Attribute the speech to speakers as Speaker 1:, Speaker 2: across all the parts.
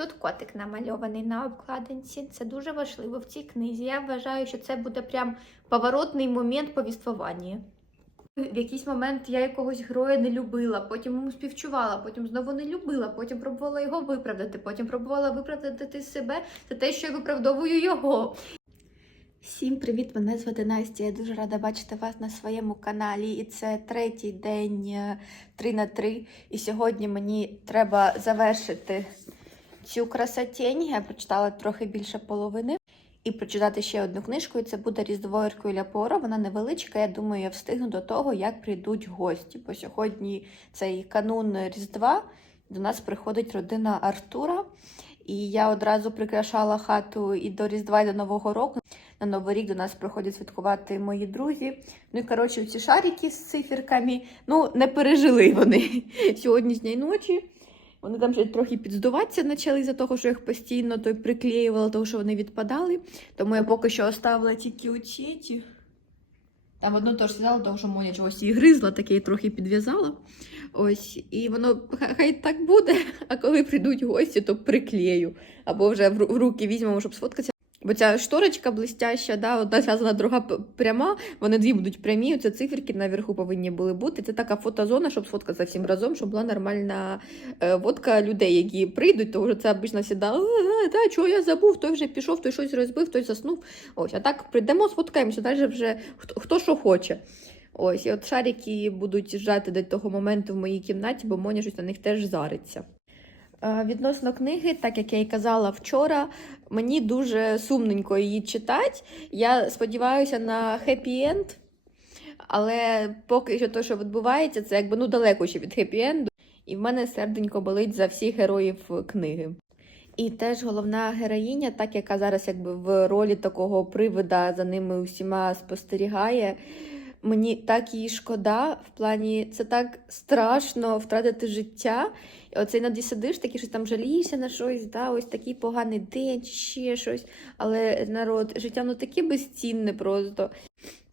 Speaker 1: тут котик намальований на обкладинці. Це дуже важливо в цій книзі. Я вважаю, що це буде прям поворотний момент повіствування. В якийсь момент я якогось героя не любила, потім йому співчувала, потім знову не любила, потім пробувала його виправдати, потім пробувала виправдати себе за те, що я виправдовую його. Всім привіт! Мене звати Настя. Я дуже рада бачити вас на своєму каналі. І це третій день 3 на 3. І сьогодні мені треба завершити цю красотень. Я прочитала трохи більше половини. І прочитати ще одну книжку, і це буде Різдво Еркюля Поро. Вона невеличка. Я думаю, я встигну до того, як прийдуть гості. Бо сьогодні цей канун Різдва. До нас приходить родина Артура. І я одразу прикрашала хату і до Різдва, і до Нового року. На Новий рік до нас приходять святкувати мої друзі. Ну і коротше, ці шарики з циферками, ну, не пережили вони сьогоднішньої ночі. Вони там вже трохи підздуватися почали за того, що їх постійно той приклеювала, тому що вони відпадали. Тому я поки що оставила тільки очеті. Там одну теж сідало, тому що Моня чогось її гризла, таке я трохи підв'язала. Ось, і воно хай так буде, а коли прийдуть гості, то приклею. Або вже в руки візьмемо, щоб сфоткатися. Бо ця шторочка блистяща, да, одна зв'язана, друга пряма, вони дві будуть прямі, це циферки наверху повинні були бути. Це така фотозона, щоб сфоткатися всім разом, щоб була нормальна е, водка людей, які прийдуть, тому що це обично сіда, «Е, та чого я забув, той вже пішов, той щось розбив, той заснув. Ось, а так прийдемо, сфоткаємося, далі вже хто, хто що хоче. Ось, і от шарики будуть жати до того моменту в моїй кімнаті, бо Моня щось на них теж зариться. Е, Відносно книги, так як я і казала вчора, мені дуже сумненько її читати. Я сподіваюся на хеппі-енд, але поки що те, що відбувається, це якби ну далеко ще від хеппі-енду. І в мене серденько болить за всіх героїв книги. І теж головна героїня, так яка зараз якби в ролі такого привида за ними усіма спостерігає. Мені так її шкода, в плані це так страшно втратити життя. І оце іноді сидиш, такі щось там жалієшся на щось, да, ось такий поганий день чи ще щось. Але народ, життя ну таке безцінне просто.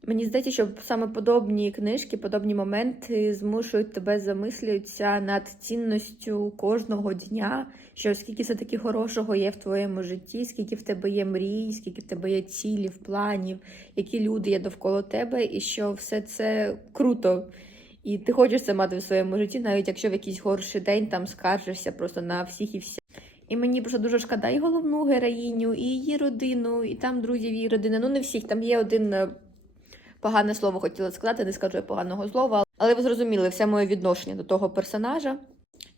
Speaker 1: Мені здається, що саме подобні книжки, подобні моменти змушують тебе замислюватися над цінністю кожного дня, що скільки все таки хорошого є в твоєму житті, скільки в тебе є мрій, скільки в тебе є цілів, планів, які люди є довкола тебе, і що все це круто. І ти хочеш це мати в своєму житті, навіть якщо в якийсь горший день там скаржишся просто на всіх і всіх. І мені просто дуже шкода і головну героїню, і її родину, і там друзів її родини. Ну не всіх, там є один е, погане слово хотіла сказати, не скажу я поганого слова, але ви зрозуміли все моє відношення до того персонажа.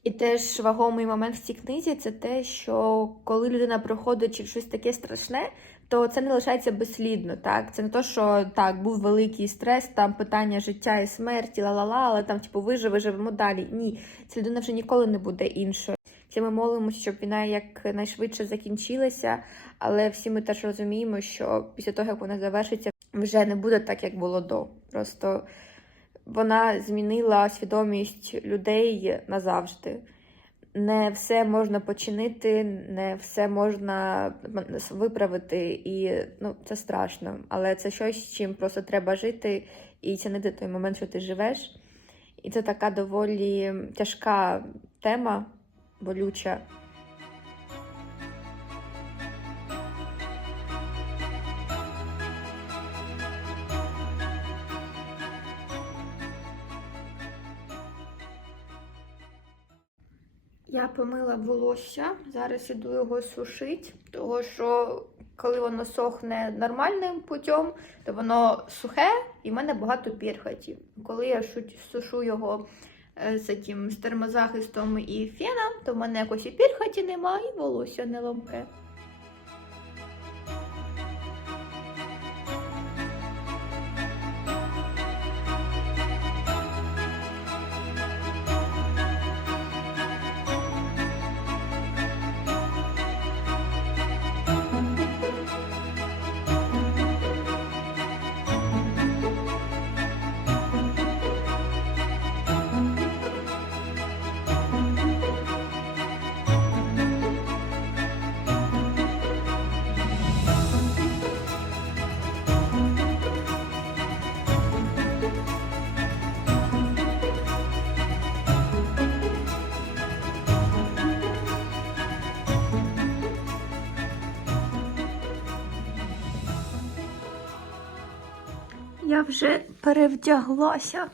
Speaker 1: І теж вагомий момент в цій книзі це те, що коли людина проходить через щось таке страшне, то це не лишається безслідно. Так, це не то, що так був великий стрес, там питання життя і смерті, ла-ла-ла, але там, типу, виживе, живемо далі. Ні, ця людина вже ніколи не буде іншою. Всі ми молимося, щоб війна якнайшвидше закінчилася, але всі ми теж розуміємо, що після того, як вона завершиться, вже не буде так, як було до. Просто вона змінила свідомість людей назавжди. Не все можна починити, не все можна виправити, і ну, це страшно. Але це щось, чим просто треба жити і цінити той момент, що ти живеш. І це така доволі тяжка тема, болюча. Я помила волосся, зараз іду його сушити, тому що коли воно сохне нормальним путем, то воно сухе і в мене багато пірхаті. Коли я шу- сушу його е, з таким з термозахистом і феном, то в мене якось і пірхаті нема, і волосся не ломке. Вже перевдяглася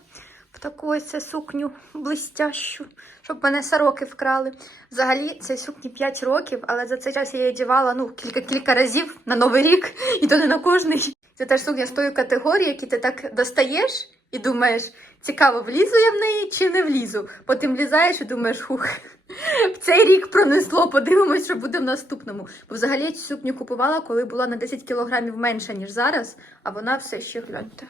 Speaker 1: в таку ось сукню блистящу, щоб мене сороки вкрали. Взагалі, цій сукні 5 років, але за цей час я її одягала ну, кілька, кілька разів на Новий рік, і то не на кожний. Це теж сукня з тої категорії, які ти так достаєш і думаєш, цікаво, влізу я в неї чи не влізу. Потім влізаєш і думаєш, хух, в цей рік пронесло, подивимось, що буде в наступному. Бо взагалі цю сукню купувала, коли була на 10 кілограмів менша, ніж зараз, а вона все ще гляньте.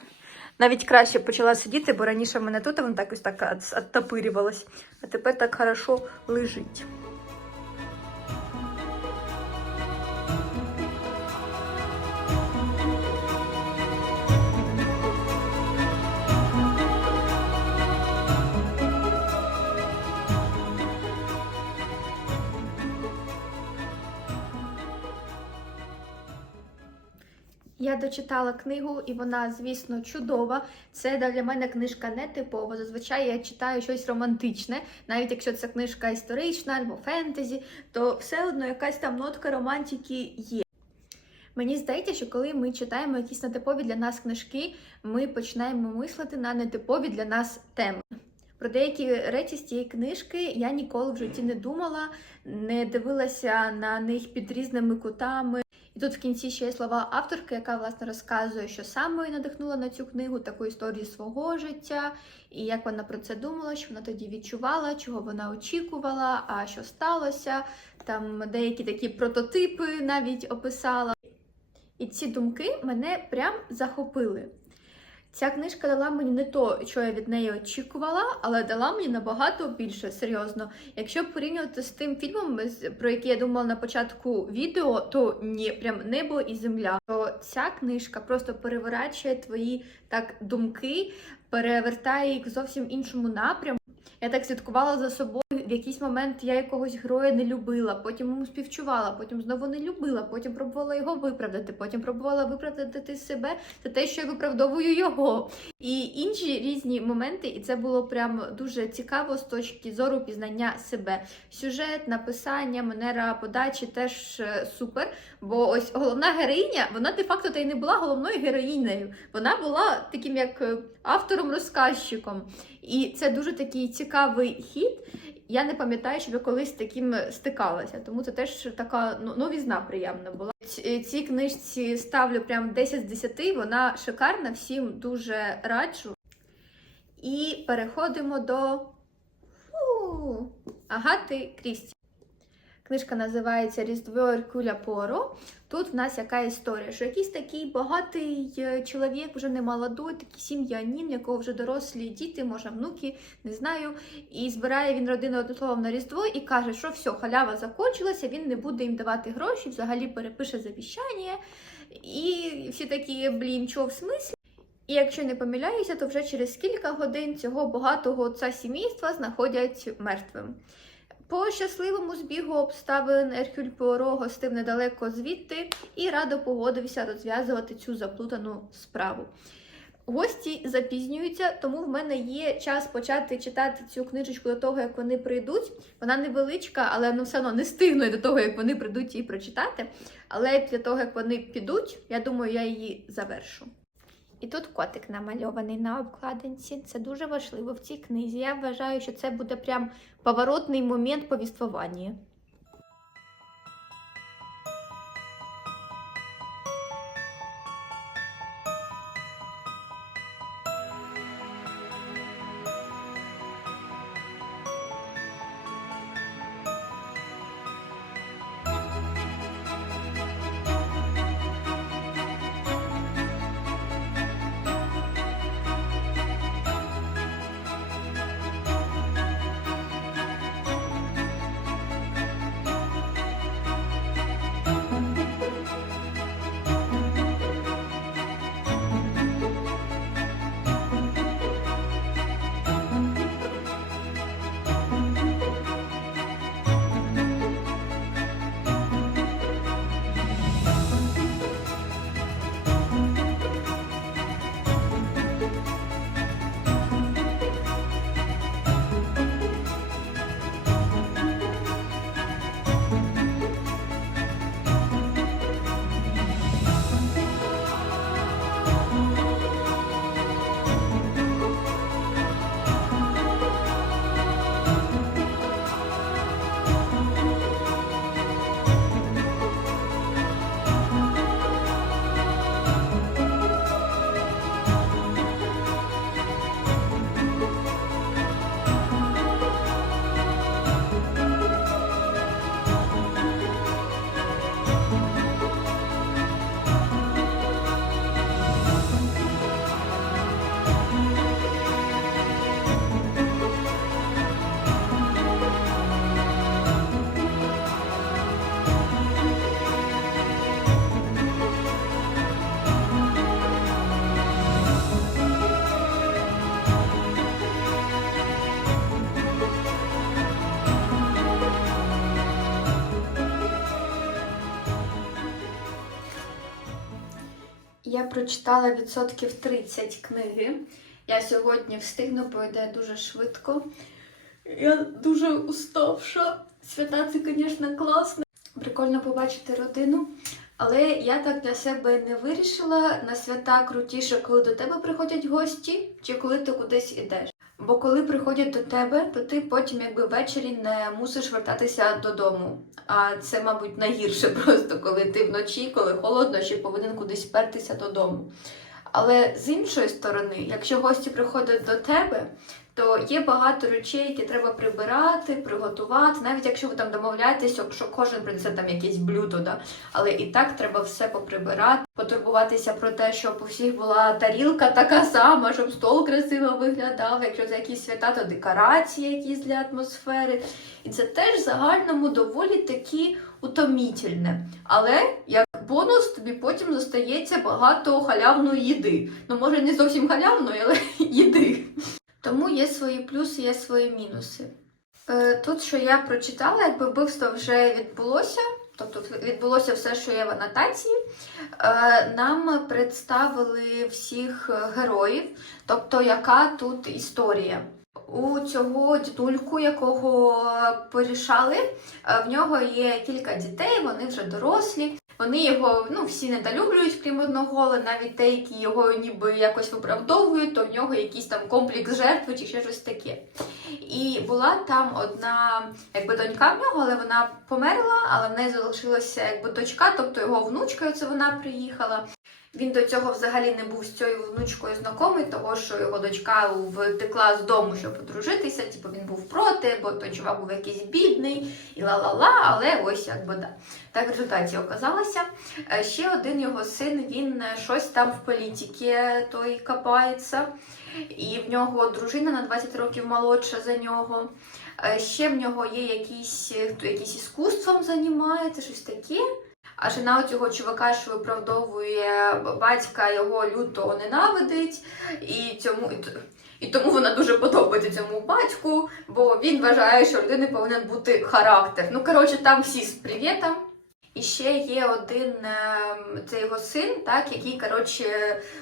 Speaker 1: Навіть краще почала сидіти, бо раніше в мене тут воно так ось так оттопирювалось. а тепер так хорошо лежить. Я дочитала книгу, і вона, звісно, чудова. Це для мене книжка не типова. Зазвичай я читаю щось романтичне, навіть якщо це книжка історична або фентезі, то все одно якась там нотка романтики є. Мені здається, що коли ми читаємо якісь нетипові для нас книжки, ми починаємо мислити на нетипові для нас теми. Про деякі речі з цієї книжки я ніколи в житті не думала, не дивилася на них під різними кутами. І тут в кінці ще є слова авторки, яка власне розказує, що саме надихнула на цю книгу, таку історію свого життя, і як вона про це думала, що вона тоді відчувала, чого вона очікувала, а що сталося. Там деякі такі прототипи навіть описала. І ці думки мене прям захопили. Ця книжка дала мені не то, що я від неї очікувала, але дала мені набагато більше серйозно. Якщо порівнювати з тим фільмом, про який я думала на початку відео, то ні, прям небо і земля. То ця книжка просто переворачує твої так думки, перевертає їх в зовсім іншому напрямку. Я так слідкувала за собою. В якийсь момент я якогось героя не любила, потім йому співчувала, потім знову не любила, потім пробувала його виправдати, потім пробувала виправдати себе за те, що я виправдовую його. І інші різні моменти, і це було прям дуже цікаво з точки зору пізнання себе. Сюжет, написання, манера подачі теж е, супер. Бо ось головна героїня, вона де-факто та й не була головною героїнею. Вона була таким як е, автором-розказчиком. І це дуже такий цікавий хід. Я не пам'ятаю, щоб я колись таким стикалася, тому це теж така ну, новізна приємна була. Ці- Цій книжці ставлю прям 10 з 10, вона шикарна, всім дуже раджу. І переходимо до Фу, Агати Крісті. Книжка називається Різдво Еркуля Поро. Тут в нас яка історія, що якийсь такий багатий е, чоловік, вже не молодой, такий сім'янин, якого вже дорослі діти, може, внуки, не знаю. І збирає він родину одним словом на Різдво і каже, що все, халява закончилася, він не буде їм давати гроші, взагалі перепише завіщання. І всі такі, блін, чого в смислі? І якщо не помиляюся, то вже через кілька годин цього багатого отця сімейства знаходять мертвим. По щасливому збігу обставин Еркюль Пуаро гостив недалеко звідти і радо погодився розв'язувати цю заплутану справу. Гості запізнюються, тому в мене є час почати читати цю книжечку до того, як вони прийдуть. Вона невеличка, але ну, все одно не стигну до того, як вони прийдуть її прочитати. Але після того, як вони підуть, я думаю, я її завершу. І тут котик намальований на обкладинці. Це дуже важливо в цій книзі. Я вважаю, що це буде прям поворотний момент повіствування. Я прочитала відсотків 30 книги. Я сьогодні встигну, бо йде дуже швидко. Я дуже уставша. Свята це, звісно, класно. Прикольно побачити родину. Але я так для себе не вирішила. На свята крутіше, коли до тебе приходять гості, чи коли ти кудись ідеш. Бо коли приходять до тебе, то ти потім якби ввечері не мусиш вертатися додому. А це, мабуть, найгірше просто, коли ти вночі, коли холодно, ще повинен кудись пертися додому. Але з іншої сторони, якщо гості приходять до тебе, то є багато речей, які треба прибирати, приготувати, навіть якщо ви там домовляєтеся, що кожен принесе там якесь блюдо, да? але і так треба все поприбирати, потурбуватися про те, щоб у всіх була тарілка така сама, щоб стол красиво виглядав. Якщо це якісь свята, то декорації якісь для атмосфери. І це теж в загальному доволі такі утомітельне. Але як бонус тобі потім зостається багато халявної їди. Ну, може, не зовсім халявної, але їди. Тому є свої плюси, є свої мінуси. Е, Тут, що я прочитала, якби вбивство вже відбулося, тобто відбулося все, що є в анотації, е, нам представили всіх героїв, тобто яка тут історія. У цього дідульку, якого порішали, е, в нього є кілька дітей, вони вже дорослі. Вони його ну всі недолюблюють, крім одного, але навіть деякі його ніби якось виправдовують, то в нього якийсь там комплекс жертви чи ще щось таке. І була там одна якби донька в нього, але вона померла, але в неї залишилася якби дочка, тобто його внучка, це вона приїхала. Він до цього взагалі не був з цією внучкою знайомий, того що його дочка втекла з дому, щоб одружитися. Типу він був проти, бо той чувак був якийсь бідний і ла-ла-ла, але ось якби да. Так в результаті оказалося. Е, Ще один його син, він е, щось там в політиці той копається, і в нього дружина на 20 років молодша за нього. Е, Ще в нього є якісь, хто якийсь іскусством займається, щось таке. А жена у цього чувака, що виправдовує батька, його люто ненавидить, і цьому і, тому вона дуже подобається цьому батьку, бо він вважає, що в людини повинен бути характер. Ну коротше, там всі з привітом. І ще є один ем, це його син, так, який коротше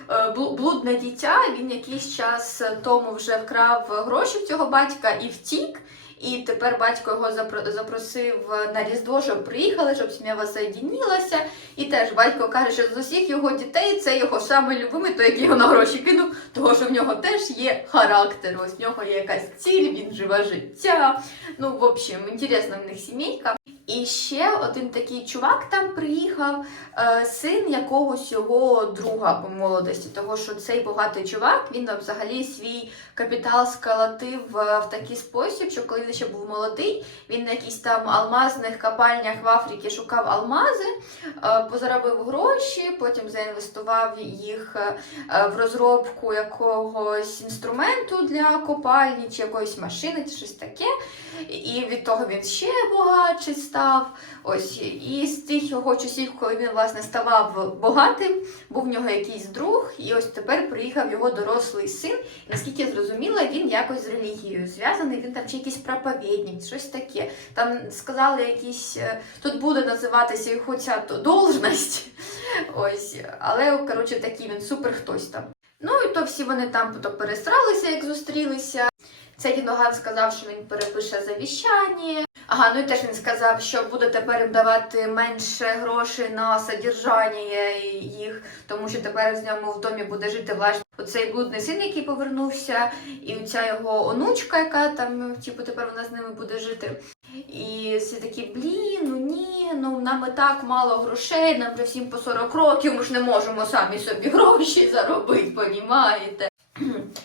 Speaker 1: е, блу- блудне дитя. Він якийсь час тому вже вкрав гроші в цього батька і втік. І тепер батько його запросив на Різдво, щоб приїхали, щоб сім'я воссоєдінилася. І теж батько каже, що з усіх його дітей це його самий той, який його на гроші кинув, того що в нього теж є характер. Ось в нього є якась ціль, він живе життя. Ну, в общем, інтересна в них сімейка. І ще один такий чувак там приїхав, е, син якогось його друга по молодості, того що цей багатий чувак він взагалі свій капітал сколотив е, в такий спосіб, що коли він ще був молодий, він на якісь там алмазних копальнях в Африці шукав алмази, е, позаробив гроші, потім заінвестував їх в розробку якогось інструменту для копальні, чи якоїсь машини, чи щось таке. І від того він ще багатший став. Ось і з тих його часів, коли він власне ставав багатим, був в нього якийсь друг, і ось тепер приїхав його дорослий син. І, наскільки я зрозуміла, він якось з релігією зв'язаний. Він там чи якийсь проповідник, щось таке. Там сказали якісь е, тут буде називатися ця то должність. Ось, але коротше такий він супер хтось там. Ну і то всі вони там то пересралися, як зустрілися. Цей Кіноган сказав, що він перепише завіщання. Ага, ну і теж він сказав, що буде тепер давати менше грошей на содержання їх, тому що тепер з ньому в домі буде жити власне оцей блудний син, який повернувся, і ця його онучка, яка там, типу, тепер вона з ними буде жити. І всі такі, блін, ну ні, ну нам і так мало грошей, нам вже всім по 40 років, ми ж не можемо самі собі гроші заробити, понімаєте?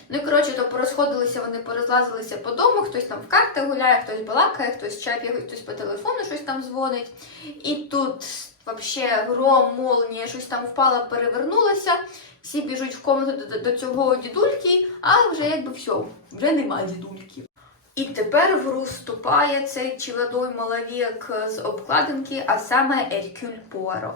Speaker 1: Ну і коротше, то порозходилися, вони порозлазилися по дому, хтось там в карти гуляє, хтось балакає, хтось чай хтось по телефону щось там дзвонить. І тут вообще гром, молнія, щось там впало, перевернулося. Всі біжуть в комнату до, до цього дідульки, а вже якби все, вже нема дідульки. І тепер в гру вступає цей чоловік маловік з обкладинки, а саме Еркюль Пуаро.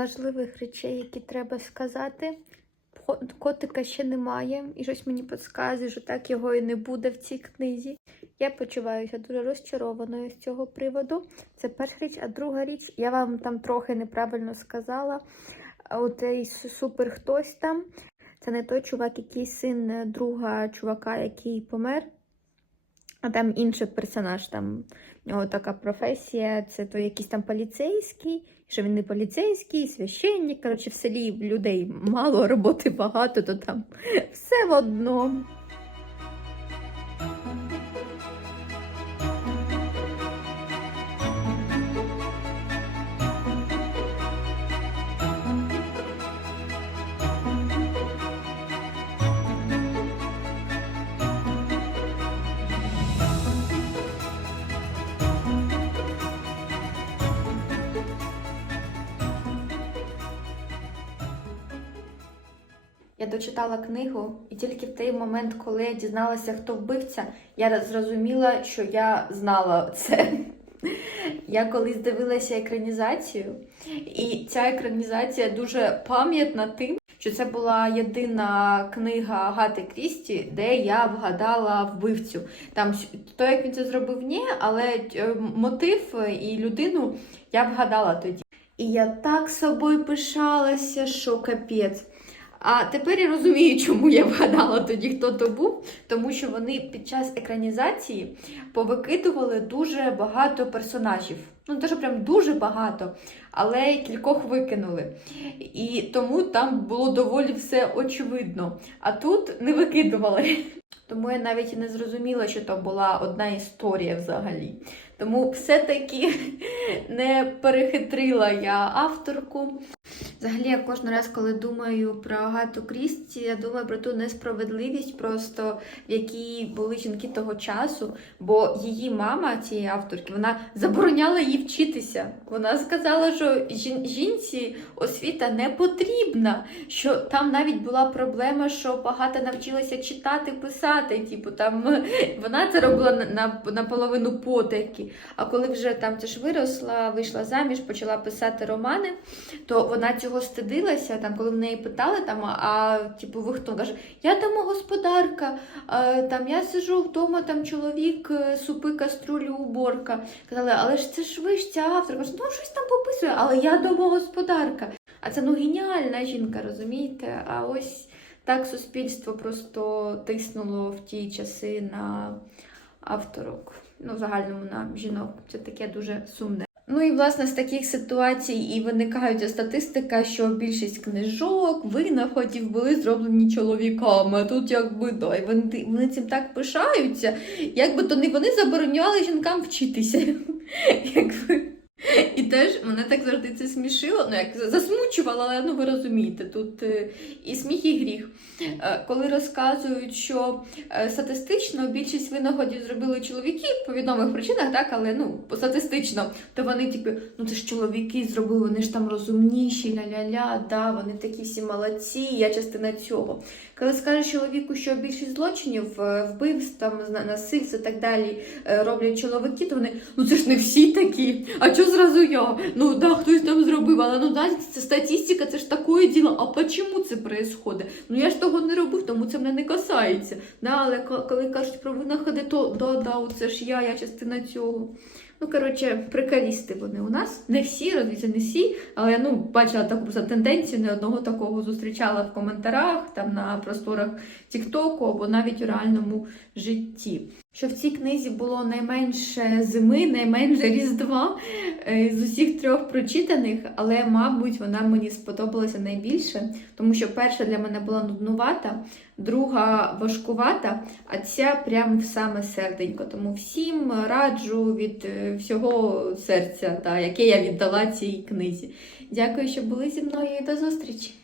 Speaker 1: Важливих речей, які треба сказати. Котика ще немає, і щось мені підказує, що так його і не буде в цій книзі. Я почуваюся дуже розчарованою з цього приводу. Це перша річ, а друга річ, я вам там трохи неправильно сказала. Оцей супер хтось там. Це не той чувак, який син е, друга чувака, який помер. А там інший персонаж, там в нього така професія, це то якийсь там поліцейський, що він не поліцейський, священник. Коротше, в селі людей мало, роботи багато, то там все в одному. Дочитала книгу, і тільки в той момент, коли я дізналася, хто вбивця, я зрозуміла, що я знала це. Я колись дивилася екранізацію, і ця екранізація дуже пам'ятна тим, що це була єдина книга Агати Крісті, де я вгадала вбивцю. Там то, як він це зробив, ні, але е, мотив і людину я вгадала тоді. І я так собою пишалася, що капець. А тепер я розумію, чому я вгадала тоді, хто то був, тому що вони під час екранізації повикидували дуже багато персонажів. Ну, не те, що прям дуже багато, але кількох викинули. І тому там було доволі все очевидно. А тут не викидували. Тому я навіть і не зрозуміла, що то була одна історія взагалі. Тому все-таки не перехитрила я авторку. Взагалі, я кожен раз, коли думаю про Агату Крісті, я думаю про ту несправедливість, просто в якій були жінки того часу, бо її мама, цієї авторки, вона забороняла їй вчитися. Вона сказала, що жінці освіта не потрібна, що там навіть була проблема, що багато навчилася читати, писати. Типу, там вона це робила на, на, наполовину потайки. А коли вже там це виросла, вийшла заміж, почала писати романи, то вона цього стидилася. Там, коли в неї питали, там, а типу, ви хто? Каже, я домогосподарка, а, там я сижу вдома, там чоловік, е, супи, каструлю, уборка. Казали, але ж це ж ви ж ця авторка. Ну щось там пописує, але я домогосподарка. А це ну геніальна жінка, розумієте? А ось так суспільство просто тиснуло в ті часи на авторок. Ну, в загальному на жінок. Це таке дуже сумне. Ну і власне з таких ситуацій і виникає статистика, що більшість книжок, винаходів були зроблені чоловіками. Тут якби да, і вони, вони цим так пишаються, якби то не вони забороняли жінкам вчитися. Якби. І теж мене так завжди це смішило, ну як засмучувало, але ну ви розумієте, тут е, і сміх, і гріх. Е, Коли розказують, що е, статистично більшість винаходів зробили чоловіки по відомих причинах, так, але ну статистично, то вони типу, ну це ж чоловіки зробили, вони ж там розумніші, ля-ля-ля, да, вони такі всі молодці, я частина цього. Коли скажеш чоловіку, що більшість злочинів, вбивств, там, насильств і так далі роблять чоловіки, то вони, ну це ж не всі такі, а чого зразу я? Ну да, хтось там зробив, але ну да, це статистика, це ж таке діло. А чому це відбувається? Ну я ж того не робив, тому це мене не касається. Да, але коли кажуть про винаходи, то да, да, оце ж я, я частина цього. Ну, коротше, приколісти вони у нас. Не всі, розвіться, не всі, але я ну, бачила таку просто тенденцію, не одного такого зустрічала в коментарях, там на просторах Тіктоку або навіть у реальному житті. Що в цій книзі було найменше зими, найменше різдва е, з усіх трьох прочитаних, але, мабуть, вона мені сподобалася найбільше, тому що перша для мене була нуднувата, друга важкувата, а ця прям в саме серденько. Тому всім раджу від е, всього серця, та, яке я віддала цій книзі. Дякую, що були зі мною і до зустрічі!